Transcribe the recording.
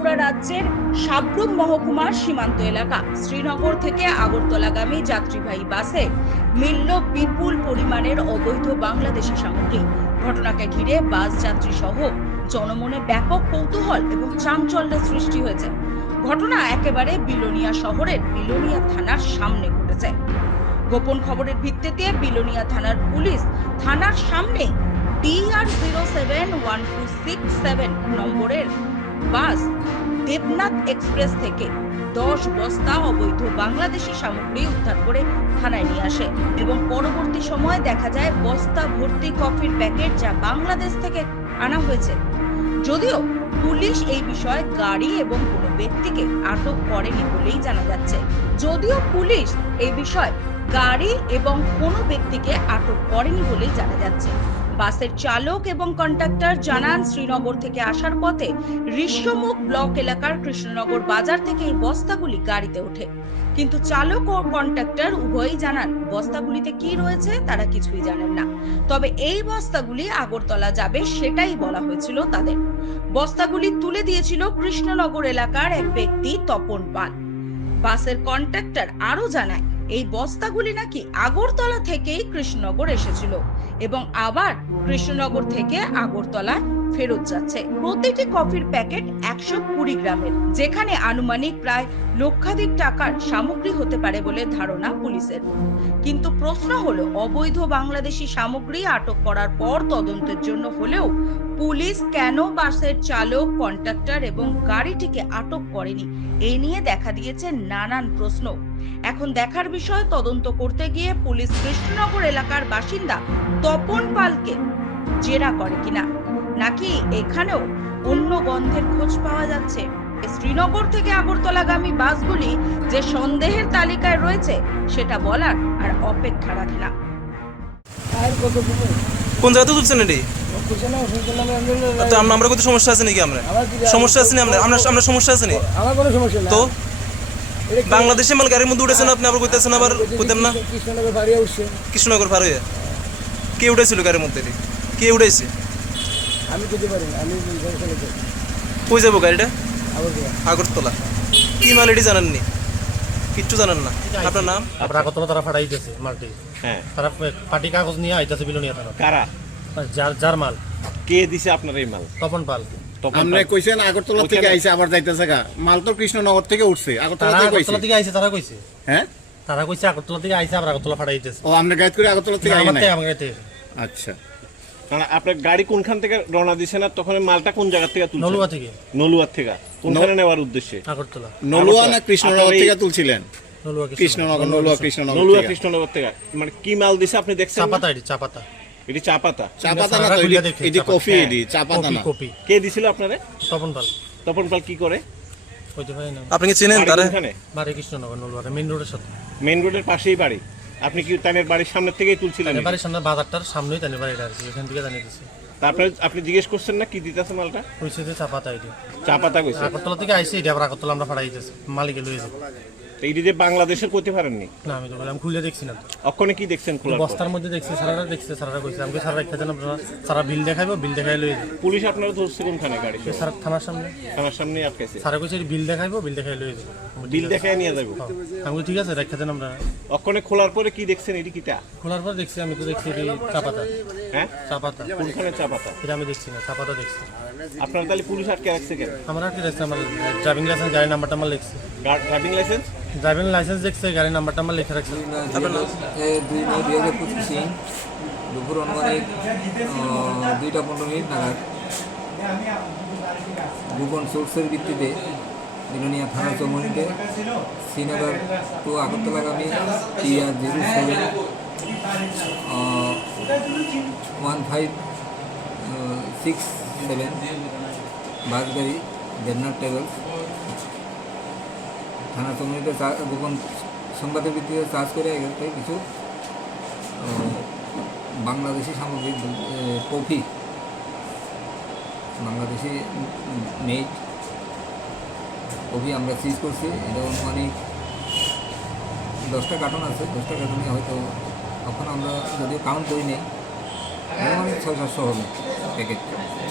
ত্রিপুরা রাজ্যের সাব্রুম মহকুমার সীমান্ত এলাকা। শ্রীনগর থেকে আগরতলাগামী যাত্রীবাহী বাসে মিলল বিপুল পরিমাণের অবৈধ বাংলাদেশি সামগ্রী। ঘটনাকে ঘিরে বাস যাত্রী সহ জনমনে ব্যাপক কৌতূহল এবং চাঞ্চল্যের সৃষ্টি হয়েছে। ঘটনা একেবারে বিলোনিয়া শহরের বিলোনিয়া থানার সামনে ঘটেছে। গোপন খবরের ভিত্তিতে বিলোনিয়া থানার পুলিশ থানার সামনে DR zero seven one two six seven নম্বরের বাস দেবনাথ এক্সপ্রেস থেকে দশ বস্তা অবৈধ বাংলাদেশি সামগ্রী উদ্ধার করে থানায় নিয়ে আসে এবং পরবর্তী সময়ে দেখা যায় বস্তা ভর্তি কফির প্যাকেট যা বাংলাদেশ থেকে আনা হয়েছে। যদিও পুলিশ এই বিষয়ে গাড়ি এবং কোনো ব্যক্তিকে আটক করেনি বলেই জানা যাচ্ছে। যদিও পুলিশ এই বিষয়ে গাড়ি এবং কোনো ব্যক্তিকে আটক করেনি বলেই জানা যাচ্ছে। বাসের চালক এবং কন্ডাক্টর জানান, শ্রীনগর থেকে আসার পথে ঋষ্যমুখ ব্লক এলাকার কৃষ্ণনগর বাজার থেকে এই বস্তাগুলি গাড়িতে ওঠে। কিন্তু চালক ও কন্ডাক্টর উভয়ই জানান, বস্তাগুলিতে কি রয়েছে তারা কিছুই জানেন না। তবে এই বস্তাগুলি আগরতলা যাবে সেটাই বলা হয়েছিল তাদের। বস্তাগুলি তুলে দিয়েছিল কৃষ্ণনগর এলাকার এক ব্যক্তি তপন পাল। বাসের কন্ট্রাক্টর আরও জানায়, এই বস্তাগুলি নাকি আগরতলা থেকেই কৃষ্ণনগর এসেছিল। এবং আবার কৃষ্ণনগর থেকে আগরতলা ফেরত যাচ্ছে। প্রতিটি কফির প্যাকেট একশো কুড়ি গ্রামের, যেখানে আনুমানিক প্রায় লক্ষাধিক টাকার সামগ্রী হতে পারে বলে ধারণা পুলিশের। কিন্তু প্রশ্ন হলো, অবৈধ বাংলাদেশি সামগ্রী আটক করার পর তদন্তের জন্য হলেও পুলিশ কেন বাসের চালক, কন্ট্রাক্টর এবং গাড়িটিকে আটক করেনি? এই নিয়ে দেখা দিয়েছে নানান প্রশ্ন। এখন দেখার বিষয় তদন্ত করতে গিয়ে পুলিশ কৃষ্ণনগর এলাকার বাসিন্দা তপন পালকে জেরা করে কিনা। নাকি এখানেও অন্য গন্ধের খোঁজ পাওয়া যাচ্ছে? শ্রীনগর থেকে আগরতলাগামী বাসগুলি যে সন্দেহের তালিকায় রয়েছে সেটা বলার আর অপেক্ষা রাখে না। কোন জায়গাতে তুলছেন এটি? তো আমরা আমরা কোনো সমস্যা আছে নাকি আমরা? সমস্যা আছে না আমরা আমরা সমস্যা আছে নি? আমার কোনো সমস্যা তো? বাংলাদেশে মাল গাড়ির মধ্যে উঠেছেন আপনি আবার কইতেছেন আবার কইতেন না? কৃষ্ণনগর বাড়ি উঠছে কৃষ্ণনগর পার কে উঠেছিল গাড়ির মধ্যে? কে উঠেছে আমি যেতে পারি না আমি কই যাব গাড়িটা? আগরতলা। কি মাল এটি জানেননি? কিচ্ছু জানেন না? আপনার নাম? তারপর আগরতলা তারা ফাটাই দিতেছে মালটি। হ্যাঁ। তারা পার্টি কাগজ নিয়ে আইতেছে বিলোনিয়া থানা কারা? যার যার মাল। কে দিছে আপনার এই মাল? তপন পাল। আমরা কইছেন আগরতলা থেকে আইছে আবার যাইতেছে গা। মাল তো কৃষ্ণনগর থেকে উঠছে আগরতলা থেকে কইছে। আগরতলা থেকে আইছে তারা কইছে? হ্যাঁ? তারা কইছে আগরতলা থেকে আইছে আবার আগরতলা ফাটাই দিতেছে। ও আমরা গাইড করে আগরতলা থেকে আই আমার নাই আমার থেকে আচ্ছা। মানে আপনার গাড়ি কোনখান থেকে রওনা দিছেন আর তখন মালটা কোন জায়গা থেকে তুলছেন? নলুয়া থেকে। নলুয়ার থেকে। কোনখানে নেওয়ার উদ্দেশ্যে? আগরতলা। নলুয়া না কৃষ্ণনগর থেকে তুলছিলেন? নলুয়া কৃষ্ণনগর। নলুয়া কৃষ্ণনগর নলুয়া কৃষ্ণনগর থেকে। মানে কি মাল দিছে আপনি দেখছেন না? চাপাতা চাপাতা। এটি চা পাতা। চা পাতা না তো এটি- চা পাতা। কফি। এটি চা পাতা না। কপি কে দিছিল আপনারে? তপন পাল। তপন পাল কি করে? হইতে পারে না আপনি কি চেনেন তারা? বাড়ি কৃষ্ণনগর নলুয়া মেইন রোডের সাথে। মেইন রোডের পাশেই বাড়ি। আপনি কি তানের বাড়ির সামনে থেকেই তুলছিলেন বাড়ির সামনে বাজারটার সামনেই তাদের বাড়িটা কি এখান থেকে জানিয়ে দিচ্ছে তারপরে আপনি জিজ্ঞেস করছেন না কি দিতেছে মালটা? কইছে যে চাপাতা এটি। চা পাতা কইছে। আগরতলা থেকে আইছে এটি আবার আগরতলা আমরা মালিকে লয়ে যাবে। তো এটি যে বাংলাদেশের করতে পারেননি না আমি তো বললাম খুলে দেখছি না অক্ষণে কি দেখছেন পর? বস্তার মধ্যে দেখছি সারাটা দেখছে সারাটা কইছে। আমাকে সারা একটা জানা সারা বিল দেখাইবো বিল দেখাই লই পুলিশ আপনারা ধরছে কোনখানে গাড়ি? সারা থানার সামনে। আমার সামনে আটকাইছে। সারা কইছে বিল দেখাইবো বিল দেখাই লই বিল দেখায় নিয়ে যাব আমি ঠিক আছে রেখে দেন আমরা অক্ষণে খোলার পরে কি দেখছেন? এটি কিটা? খোলার পর দেখছি আমি তো দেখছি চা পাতা। হ্যাঁ? চা পাতা। কোনখানে চা পাতা? এটা আমি দেখছি না চা পাতা দেখছি। আপনার তাহলে পুলিশ আটকে রাখছে কেন? আমার আর কি দেখছি আমার ড্রাইভিং লাইসেন্স গাড়ির নাম্বারটা আমার লিখছি। ড্রাইভিং লাইসেন্স ড্রাইভিং লাইসেন্স দেখছে গাড়ির নাম্বারটা আমার লিখে রাখছে। দুই নয় দুই হাজার পঁচিশে দুপুর অনুমানিক দুইটা পনেরো মিনিট নাগাদ। গোপন সোর্সের ভিত্তিতে বিলোনিয়া থানা চৌমনিতে Srinagar to আগরতলাগামী TR zero seven one five six seven bus গাড়ি দেবনাথ ট্রাভেলস। থানা চা- গোপন সংবাদের ভিত্তিতে চার্জ করে এখানে কিছু বাংলাদেশি সামগ্রী বল- কফি। বাংলাদেশি মেড কফি আমরা সিজ করছি। এটা অনুমানিক দশটা কার্টন আছে। দশটা কার্টনে হয়তো এখন আমরা যদিও কাউন্ট করি নেই অনুমানিক ছয় সাতশো হবে প্যাকেট